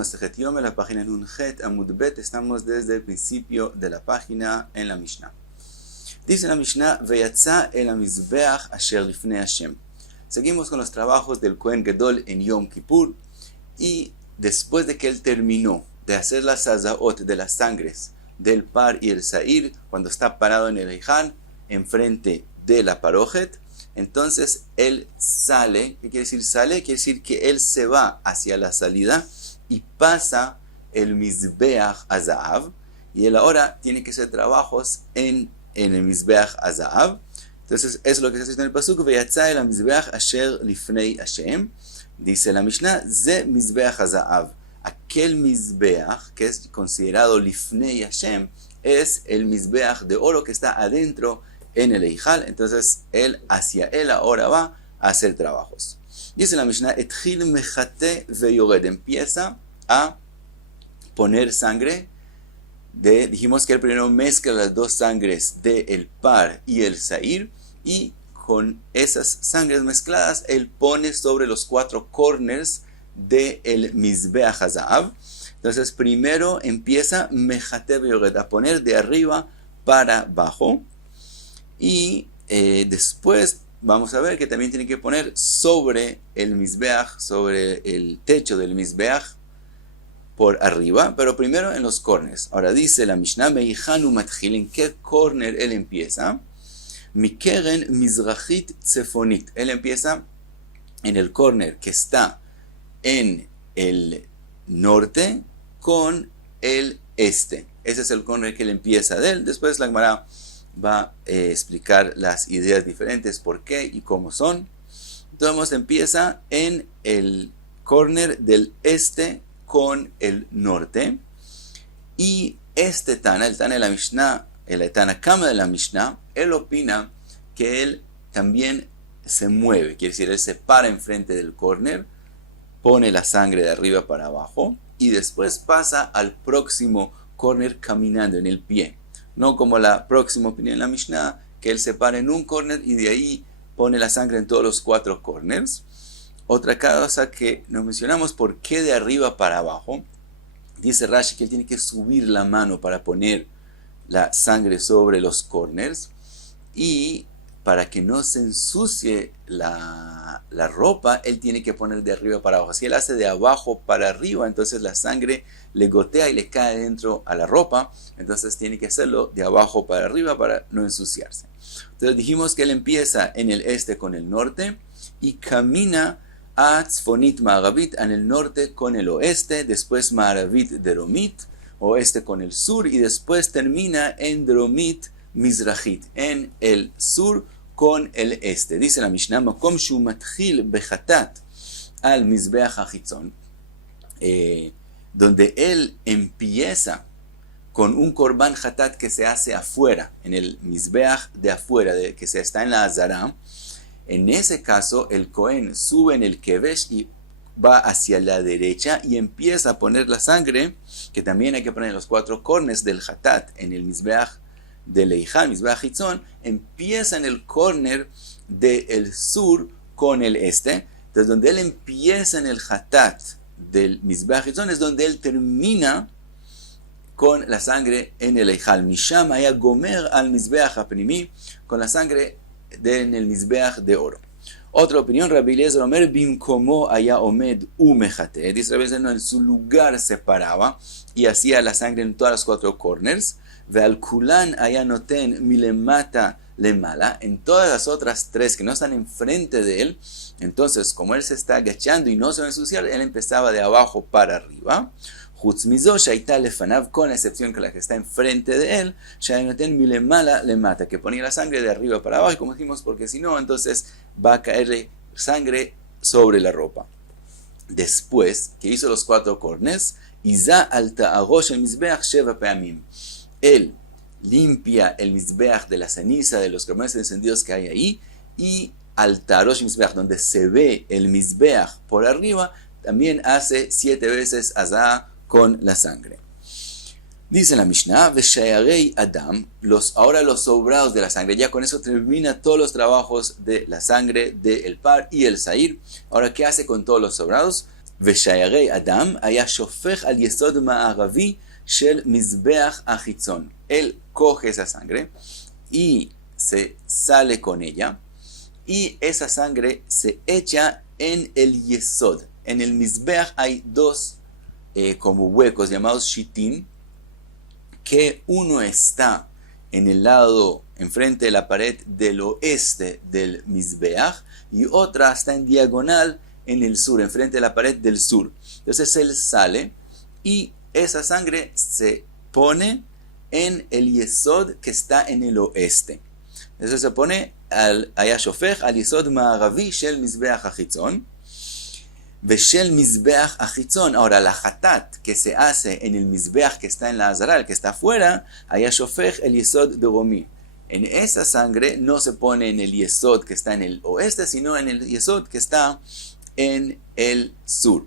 Masejet Yom, en la página Nunjet Amud Bet. Estamos desde el principio de la página en la Mishnah. Dice la Mishnah, Veyatza el Mizbeach asher lifnei Hashem. Seguimos con los trabajos del Kohen Gadol en Yom Kippur. Y después de que él terminó de hacer las azaot de las sangres del par y el sair, cuando está parado en el Eijal, enfrente de la parojet, entonces él sale. ¿Qué quiere decir sale? Quiere decir que él se va hacia la salida y pasa el Mizbeach Azahav, y él ahora tiene que hacer trabajos en el Mizbeach Azahav. Entonces es lo que se dice en el pasuk, Veyatza el Mizbeach asher lifnei Hashem. Dice la Mishnah, Ze Mizbeach Azahav. Aquel Mizbeach que es considerado lifnei Hashem es el Mizbeach de oro que está adentro en el Eijal. Entonces hacia él ahora va a hacer trabajos. Dice la Mishnah, Etchil mechate veyored, empieza a poner sangre. Dijimos que él primero mezcla las dos sangres del par y el sair, y con esas sangres mezcladas él pone sobre los 4 corners del Mizbeach Hazahav. Entonces primero empieza mechate veyored, a poner de arriba para abajo. Y después vamos a ver que también tiene que poner sobre el Mizbeach, sobre el techo del Mizbeach por arriba, pero primero en los corners. Ahora dice la Mishnah, Meihanu matchil, ¿en qué corner él empieza? Mikeren mizrachit tzefonit. Él empieza en el corner que está en el norte con el este. Ese es el corner que él empieza de él. Después la Gemara va a explicar las ideas diferentes, por qué y cómo son. Entonces empieza en el corner del este con el norte. Y este Tana, el Tana de la Mishnah, el Tana Kama de la Mishnah, él opina que él también se mueve. Quiere decir, él se para enfrente del corner, pone la sangre de arriba para abajo y después pasa al próximo corner caminando en el pie. No como la próxima opinión en la Mishnah, que él se para en un corner y de ahí pone la sangre en todos los 4 corners. Otra cosa que nos mencionamos, ¿por qué de arriba para abajo? Dice Rashi que él tiene que subir la mano para poner la sangre sobre los corners, y para que no se ensucie la ropa, él tiene que poner de arriba para abajo. Si él hace de abajo para arriba, entonces la sangre le gotea y le cae dentro a la ropa. Entonces tiene que hacerlo de abajo para arriba para no ensuciarse. Entonces dijimos que él empieza en el este con el norte y camina a Tzfonit Ma'aravit, en el norte con el oeste, después Ma'aravit Deromit, oeste con el sur, y después termina en Deromit Mizrachit, en el sur con el este. Dice la Mishnah, Makom shu matchil bechatat al Mizbeach hachitzon, donde él empieza con un korban hatat que se hace afuera, en el Mizbeach de afuera, que se está en la Azara. En ese caso, el Kohen sube en el Kevesh y va hacia la derecha y empieza a poner la sangre, que también hay que poner en los 4 corners del hatat, en el Mizbeach del Eijal, Mizbeach Hitzon, empieza en el corner del sur con el este. Entonces, donde él empieza en el hatat del Mizbeach Hitzon es donde él termina con la sangre en el Eijal. Misham haya gomer al Mizbeach apnimi, con la sangre en el Mizbeach de oro. Otra opinión, Rabbi Eliezer Omer, bimkomo haya omed umechate. Dice Rabbi Eliezer, no, en su lugar se paraba y hacía la sangre en todas las 4 corners. Ve'al kulan haya noten milemata lemala, en todas las otras 3 que no están enfrente de él. Entonces, como él se está agachando y no se va a ensuciar, él empezaba de abajo para arriba. Chutz mizo shaita lefanav, con la excepción que la que está enfrente de él, shayanoten milemala lemata, que ponía la sangre de arriba para abajo, como dijimos, porque si no, entonces va a caerle sangre sobre la ropa. Después que hizo los 4 corners, iza al ta'arosh el mizbeach sheva peamim, él limpia el Mizbeach de la ceniza de los carbones encendidos que hay ahí, y al ta'arosh Mizbeach, donde se ve el Mizbeach por arriba, también hace 7 veces azah con la sangre. Dice la Mishnah, Veshayarei Adam, ahora los sobrados de la sangre. Ya con eso termina todos los trabajos de la sangre del par y el sair. Ahora, ¿qué hace con todos los sobrados? ושיירי אדם היה שופך על יסוד מערבי של מזבח החיצון. Él coge esa sangre y se sale con ella, y esa sangre se echa en el yesod. En el mizbeach hay dos como huecos llamados shitim, que uno está en el lado, enfrente de la pared del oeste del mizbeach, y otra está en diagonal en el sur, enfrente de la pared del sur. Entonces él sale y esa sangre se pone en el yesod que está en el oeste. Entonces se pone היה שופך על יסוד מערבי של מזבח החיצון, ושל מזבח החיצון. Ahora, la hatat que se hace en el mizbeach que está en la azara, el que está afuera, היה שופך el yesod דרומי. En esa sangre no se pone en el yesod que está en el oeste, sino en el yesod que está en el sur.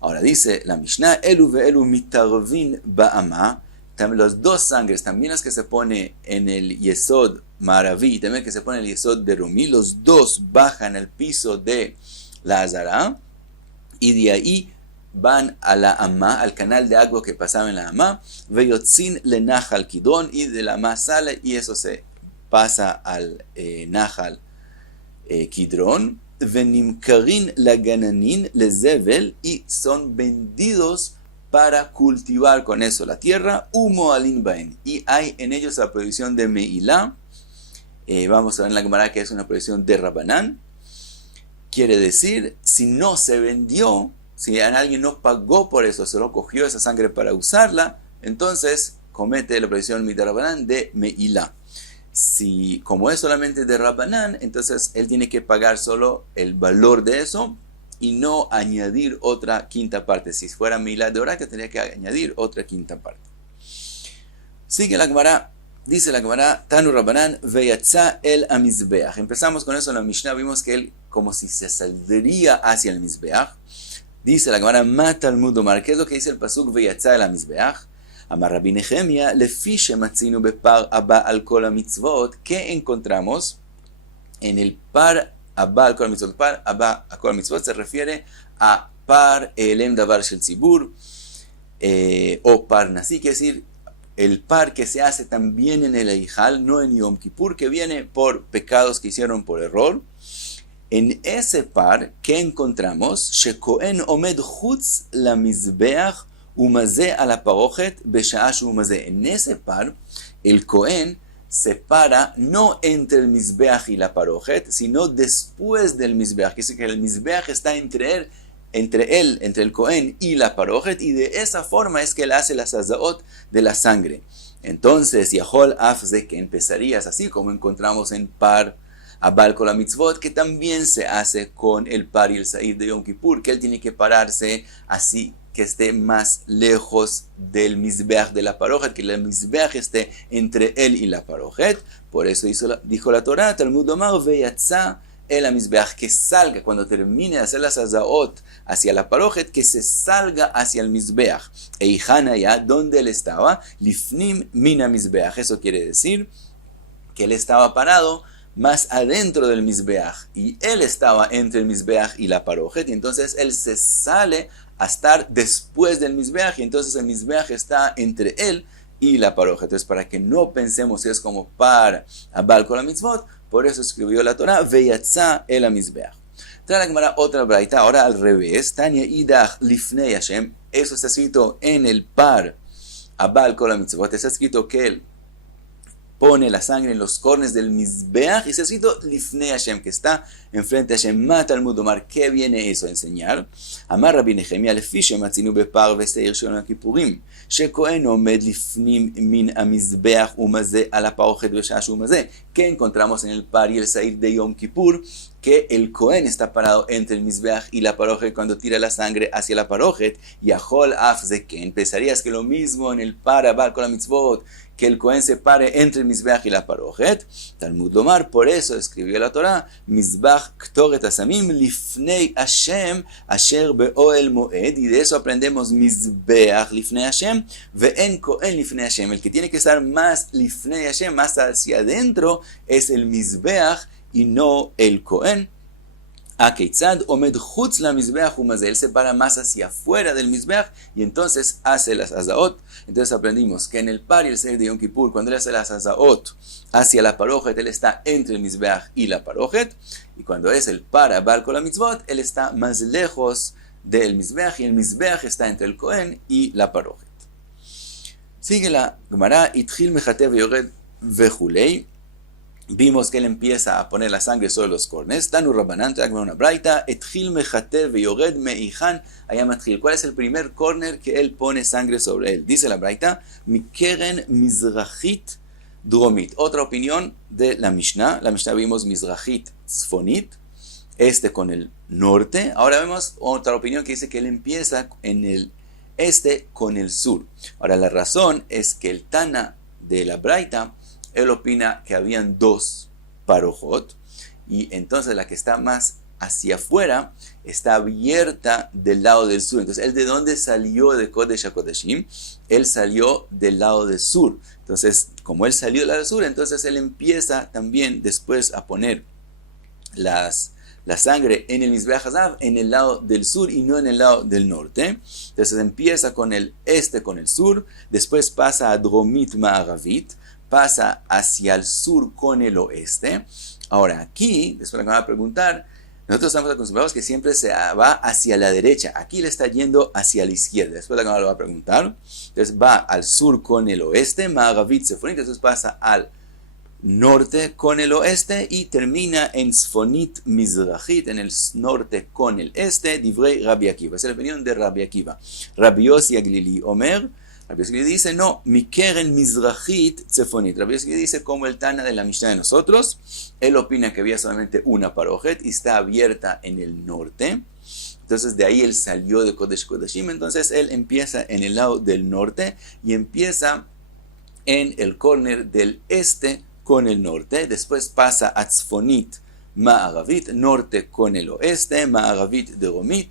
Ahora dice la Mishnah, elu ve'elu mitarvin ba'ama. Los dos sangres, también las que se pone en el yesod maraví y también que se pone en el yesod de Rumí, los dos bajan al piso de la azara y de ahí van a la Amá, al canal de agua que pasaba en la Amá, veyotzin le Nahal Kidron, y de la Amá sale y eso se pasa al Nahal Kidron, venimkarin la gananin le zevel, y son vendidos para cultivar con eso la tierra, humo alin baen, y hay en ellos la prohibición de meilá. Vamos a ver en la Gemara que es una prohibición de Rabanán. Quiere decir, si no se vendió, si alguien no pagó por eso, solo cogió esa sangre para usarla, entonces comete la prohibición de Rabanán de meilá. Si como es solamente de Rabanán, entonces él tiene que pagar solo el valor de eso y no añadir otra quinta parte. Si fuera meilá de Oraca, tendría que añadir otra quinta parte. Sigue la Gemara. Dice la Gemara, Tanu Rabanán, veyatza el amizbeach. Empezamos con eso en la Mishnah, vimos que él como si se saldría hacia el mizbeach. Dice la Gemara, Ma Talmud Omar, ¿qué es lo que dice el pasuk veyatza el amizbeach? Amar Rabbi Nehemia, lefi shematzinu bepar abba al kol hamitzvot. ¿Qué encontramos en el par abba al kol hamitzvot? Par abba al kol hamitzvot se refiere a par elem davar shel tzibur, o par nasi, quiere decir el par que se hace también en el Eijal, no en Yom Kippur, que viene por pecados que hicieron por error. En ese par, ¿qué encontramos? Shekohen omed chutz la mizbeach umazeh a la parochet besha'ash umazeh. En ese par, el Cohen se para no entre el mizbeach y la parochet, sino después del mizbeach. Quiere decir que el mizbeach está entre el Cohen y la parochet, y de esa forma es que él hace las azaot de la sangre. Entonces, Yahol Afze, que empezarías así como encontramos en par Abal Kol HaMitzvot, que también se hace con el par y el Said de Yom Kippur, que él tiene que pararse así que esté más lejos del mizbeach de la parochet, que el mizbeach esté entre él y la parochet. Por eso dijo la Torah, Talmud Omar, veyatza el amizbeach, que salga cuando termine de hacer las azaot hacia la parochet, que se salga hacia el mizbeach. Eijana ya, donde él estaba, lifnim min amizbeach. Eso quiere decir que él estaba parado más adentro del mizbeach y él estaba entre el mizbeach y la parochet, y entonces él se sale a estar después del mizbeach, y entonces el mizbeach está entre él y la parochet. Entonces, para que no pensemos que es como par Abal Kol HaMitzvot, por eso escribió la Torah, veyatza el amizbeach. Trae la Gemara otra braita, ahora al revés, Tanya idach lifnei Hashem. Eso está escrito en el par Abal Kol HaMitzvot, está escrito que él pone la sangre en los cornes del mizbeach, y está escrito lifnei Hashem, que está enfrente de Hashem. Ma Talmud Omar, ¿qué viene eso a enseñar? Amar Rabbi Nehemia, lefi shematzinu bepar veseir shel Yom Kippurim, shekohen omed lifnim min amizbeach umazeh a la parochet b'sha'ah umazeh. ¿Qué encontramos en el par y el sair de Yom Kippur? Que el Cohen está parado entre el mizbeach y la parochet cuando tira la sangre hacia la parochet. Y Yahol Afze, que empezarías que lo mismo en el par Abal Kol HaMitzvot, que el Cohen se pare entre el mizbeach y la parochet. Talmud Lomar, por eso escribió la Torah, mizbeach ktoret asamim lifnei Hashem asher be'oel moed, y de eso aprendemos mizbeach lifnei Hashem ve'en Cohen lifnei Hashem. El que tiene que estar más lifnei Hashem, más hacia adentro, es el mizbeach y no el Cohen. Akeitzad omed chutz la mizbeach umazeh. Él se para más hacia afuera del mizbeach y entonces hace las hazaot. Entonces aprendimos que en el par y el seder de Yom Kippur, cuando él hace las hazaot hacia la parojet, él está entre el mizbeach y la parojet. Y cuando es el para Baal Kol HaMitzvot, él está más lejos del mizbeach y el mizbeach está entre el Cohen y la parojet. Sigue la Gemara, Itchil mechate veyored vejulei. Vimos que él empieza a poner la sangre sobre los cornes. Tanu Rabbanan, te da una braita. Etchil mechate veyored meihan ayamatchil. ¿Cuál es el primer corner que él pone sangre sobre él? Dice la braita, mikeren mizrachit dromit. Otra opinión de la Mishnah. La Mishnah vimos mizrachit tzfonit, este con el norte. Ahora vemos otra opinión que dice que él empieza en el este con el sur. Ahora la razón es que el Tana de la braita, él opina que habían dos parojot y entonces la que está más hacia afuera está abierta del lado del sur. Entonces, ¿él de dónde salió de Kodesh HaKodeshim? Él salió del lado del sur. Entonces, como él salió del lado del sur, entonces él empieza también después a poner la sangre en el Mizbeach Hazav en el lado del sur y no en el lado del norte. Entonces empieza con el este con el sur, después pasa a Dromit Ma'aravit, pasa hacia el sur con el oeste. Ahora aquí, después me van a preguntar, nosotros estamos acostumbrados que siempre se va hacia la derecha. Aquí le está yendo hacia la izquierda. Después la cámara lo va a preguntar. Entonces va al sur con el oeste, Ma'aravit Sefonit, entonces pasa al norte con el oeste y termina en Sfonit Mizrachit, en el norte con el este, Divrei Rabbi Akiva. Esa es la opinión de Rabbi Akiva. Rabbi Yossi Aglili Omer, Rabbi Yossi dice, no, Mikeren Mizrachit Tzefonit. Rabbi Yossi dice, como el Tana de la Mishnah de nosotros, él opina que había solamente una parojet y está abierta en el norte. Entonces de ahí él salió de Kodesh Kodeshim, entonces él empieza en el lado del norte y empieza en el corner del este con el norte, después pasa a Tzfonit Ma'aravit, norte con el oeste, Ma'aravit Dromit,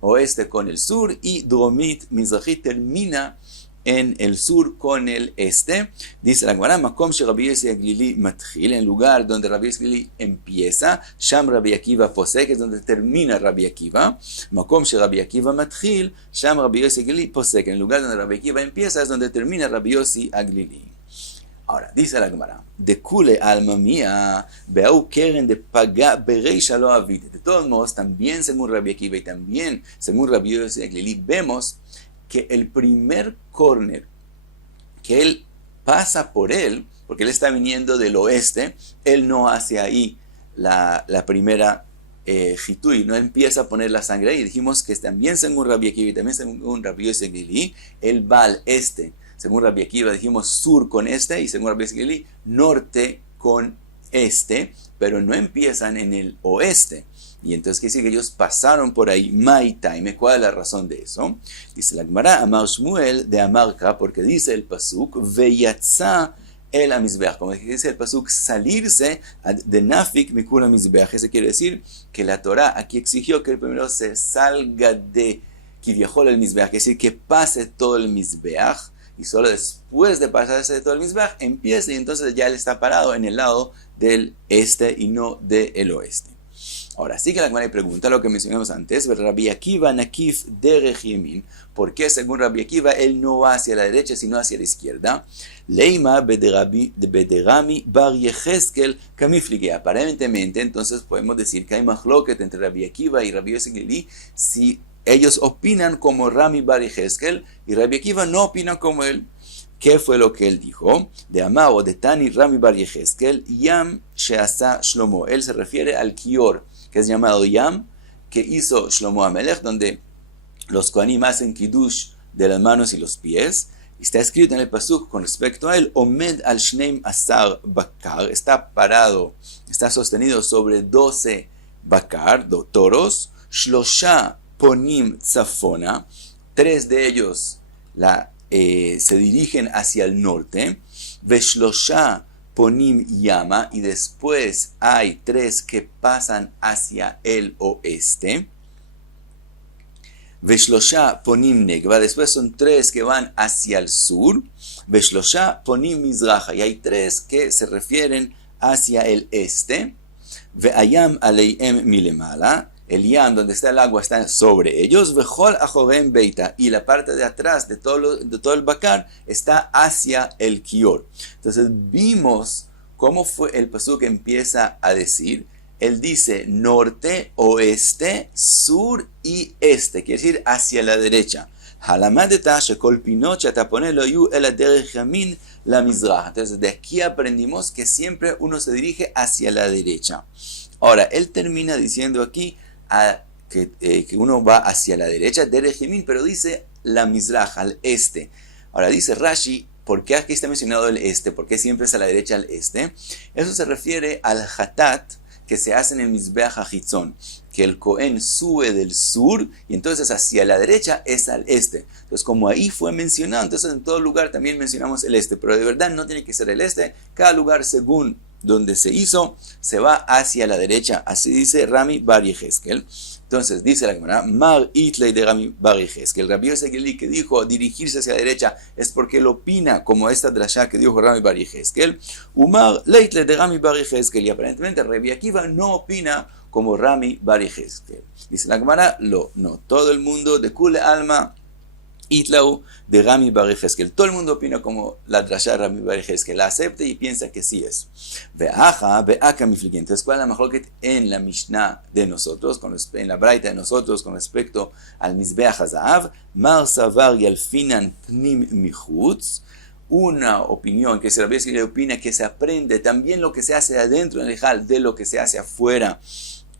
oeste con el sur y Dromit Mizrachit termina en el sur con el este. Dice la Gemara, Makom she Rabbi Yossi Aglili matchil, en lugar donde Rabbi Yossi Aglili empieza, Sham Rabbi Akiva posek, es donde termina Rabbi Akiva. Makom she Rabbi Akiva matchil, Sham Rabbi Yossi Aglili posek, en el lugar donde Rabbi Akiva empieza es donde termina Rabbi Yossi Aglili. Ahora, dice la Gemara, de kule alma mía, beau keren de paga bereisha lo avid. De todos modos, también según Rabbi Akiva y también según Rabbi Yossi Aglili, vemos que el primer corner que él pasa por él, porque él está viniendo del oeste, él no hace ahí la primera Jitui, no empieza a poner la sangre ahí. Dijimos que también según Rabbi Akiva y también según Rabbi Yossi Aglili, él va al este. Según Rabbi Akiva dijimos sur con este y según Rabbi Yossi Aglili norte con este, pero no empiezan en el oeste. Y entonces quiere decir que ellos pasaron por ahí, Maitaime. ¿Cuál es la razón de eso? Dice la Gemara, Amar Shmuel de Amarka, porque dice el pasuk, Veyatza el amizbeach, como dice el pasuk, salirse de Nafik Mikul amizbeach. Eso quiere decir que la Torah aquí exigió que el primero se salga de Kiviahol el mizbeach, es decir, que pase todo el mizbeach. Y solo después de pasarse de todo el Mizbeach, empieza y entonces ya él está parado en el lado del este y no del oeste. Ahora, sí que la Gemara pregunta lo que mencionamos antes, Rabbi Akiva Nakif derech Yemin, ¿por qué según Rabbi Akiva él no va hacia la derecha sino hacia la izquierda? Leima bederami bar Yecheskel kamiflige. Aparentemente, entonces podemos decir que hay machloket entre Rabbi Akiva y Rabbi Yossi Aglili si ellos opinan como Rami bar Yecheskel y Rabbi Akiva no opina como él. ¿Qué fue lo que él dijo? De Amao, de Tani Rami bar Yecheskel, Yam sheasa Shlomo. Él se refiere al Kior, que es llamado Yam, que hizo Shlomo Amelech, donde los Kohanim hacen Kiddush de las manos y los pies. Está escrito en el pasuk con respecto a él, Omed al Shneim Asar Bakar, está parado, está sostenido sobre 12 Bakar, toros, Shlosha Ponim Tzafona, 3 de ellos se dirigen hacia el norte, Veshlosha Ponim Yama, y después hay 3 que pasan hacia el oeste, Veshlosha Ponim Negva, después son 3 que van hacia el sur, Veshlosha Ponim Mizraja, y hay 3 que se refieren hacia el este, Ve'ayam aleihem milemala. El yam, donde está el agua, está sobre ellos. Vejol ajorem beita. Y la parte de atrás de todo el bakar está hacia el kior. Entonces vimos cómo fue el pasuk que empieza a decir. Él dice norte, oeste, sur y este. Quiere decir hacia la derecha. Entonces de aquí aprendimos que siempre uno se dirige hacia la derecha. Ahora, él termina diciendo aquí que uno va hacia la derecha, derech yamin, pero dice la mizraj, al este. Ahora dice Rashi, ¿por qué aquí está mencionado el este? ¿Por qué siempre es a la derecha al este? Eso se refiere al hatat que se hace en el mizbeach hachitzon, que el Cohen sube del sur y entonces hacia la derecha es al este. Entonces como ahí fue mencionado, entonces en todo lugar también mencionamos el este, pero de verdad no tiene que ser el este, cada lugar según donde se hizo se va hacia la derecha, así dice Rami Bar Yehezkel. Entonces dice la Gemara, Mar Itlei de Rami Bar Yehezkel, Rabbi Yosef Geli que dijo dirigirse hacia la derecha es porque él opina como esta drashá que dijo Rami Bar Yehezkel, Umar Leitle de Rami Bar Yehezkel, y aparentemente Rabbi Akiva no opina como Rami Bar Yehezkel. Dice la Gemara, no, todo el mundo de Kule Alma Itlau de Rami Bar Yehezkel. Todo el mundo opina como la drashá de Rami Bar Yehezkel, la acepta y piensa que sí es. Ve'aka mifligin. Entonces, ¿cuál es la machloket en la Mishnah de nosotros, en la Braita de nosotros, con respecto al Mizbeach HaZahav? Mar Savar Yalfinan Pnim Michutz. Una opinión que se le opina que se aprende también lo que se hace adentro en el Ejal de lo que se hace afuera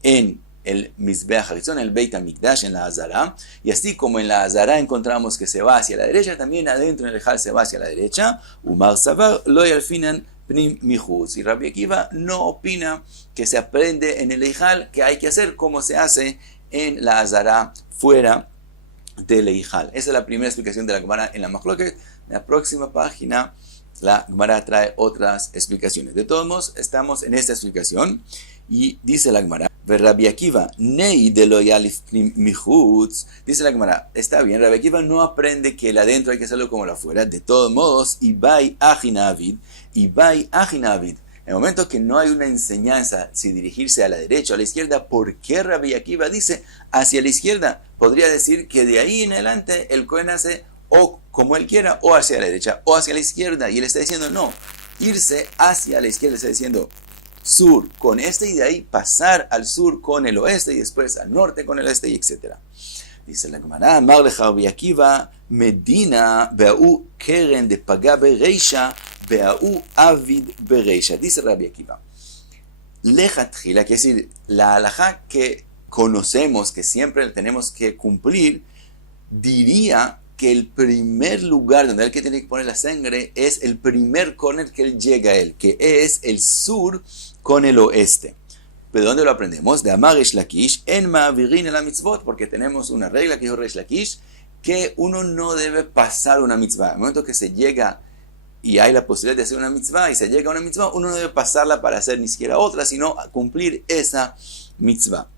en el Mizbeach HaChitzon, en el Beit HaMikdash, en la Azara, y así como en la Azara encontramos que se va hacia la derecha, también adentro en el Ejal se va hacia la derecha. Umar Savar lo yalfinan pnim michutz. Y Rabbi Akiva no opina que se aprende en el Ejal que hay que hacer como se hace en la Azara fuera del Ejal. Esa es la primera explicación de la Gemara en la Machloket. En la próxima página la Gemara trae otras explicaciones. De todos modos, estamos en esta explicación y dice la Gemara, Rabbi Akiva, nei de lo yalif michutz. Dice la Gemara, está bien, Rabbi Akiva no aprende que el adentro hay que hacerlo como el afuera. De todos modos, ibai achinavid. En el momento que no hay una enseñanza si dirigirse a la derecha o a la izquierda, ¿por qué Rabbi Akiva dice hacia la izquierda? Podría decir que de ahí en adelante el Cohen hace o como él quiera, o hacia la derecha o hacia la izquierda. Y él está diciendo no, irse hacia la izquierda, está diciendo sur con este y de ahí pasar al sur con el oeste y después al norte con el este y etc. Dice la Gemara, Amar le Rabbi Akiva, Medina be'u keren de paga bereisha be'u avid bereisha. Dice Rabbi Akiva, lechatchila, que es decir, la halajá que conocemos, que siempre tenemos que cumplir, diría que el primer lugar donde él que tiene que poner la sangre es el primer corner que él llega a él, que es el sur con el oeste. ¿De dónde lo aprendemos? De Amar Reish Lakish en Ma'avirin el mitzvot, porque tenemos una regla que dijo Reish Lakish, que uno no debe pasar una mitzvah. En el momento que se llega y hay la posibilidad de hacer una mitzvah y se llega a una mitzvah, uno no debe pasarla para hacer ni siquiera otra, sino cumplir esa mitzvah.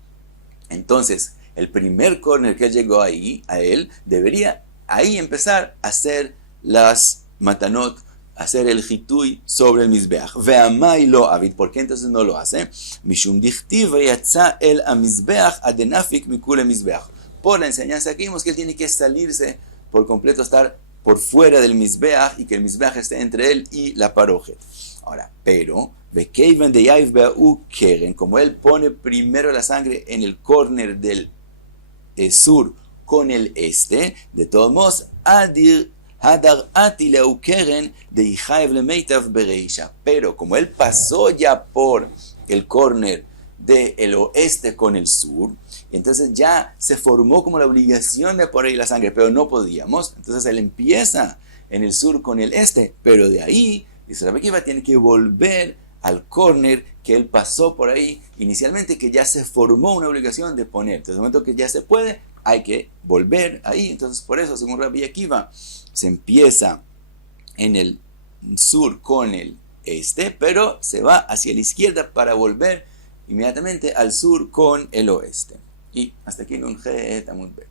Entonces, el primer corner que llegó ahí, a él, debería ahí empezar a hacer las matanot, hacer el hitui sobre el mizbeach. Ve'amai lo avid. ¿Por qué entonces no lo hace? Mishum dichtiv yatsa el amizbeach adenafik mikule mizbeach. Por la enseñanza que vimos que él tiene que salirse por completo, estar por fuera del mizbeach y que el mizbeach esté entre él y la parojet. Ahora, pero bekeiven de yaiv be'u keren, como él pone primero la sangre en el corner del sur con el este, de todos modos, hadar atileu keren de ijaev lemeitav bereisha. Pero como él pasó ya por el corner del oeste con el sur, entonces ya se formó como la obligación de poner la sangre, pero no podíamos. Entonces él empieza en el sur con el este, pero de ahí, dice Rabbi Akiva, tiene que volver al corner que él pasó por ahí inicialmente, que ya se formó una obligación de poner. Entonces, en el momento que ya se puede, hay que volver ahí. Entonces, por eso, según Rabbi Akiva, se empieza en el sur con el este, pero se va hacia la izquierda para volver inmediatamente al sur con el oeste. Y hasta aquí Nun Get Amud Bet.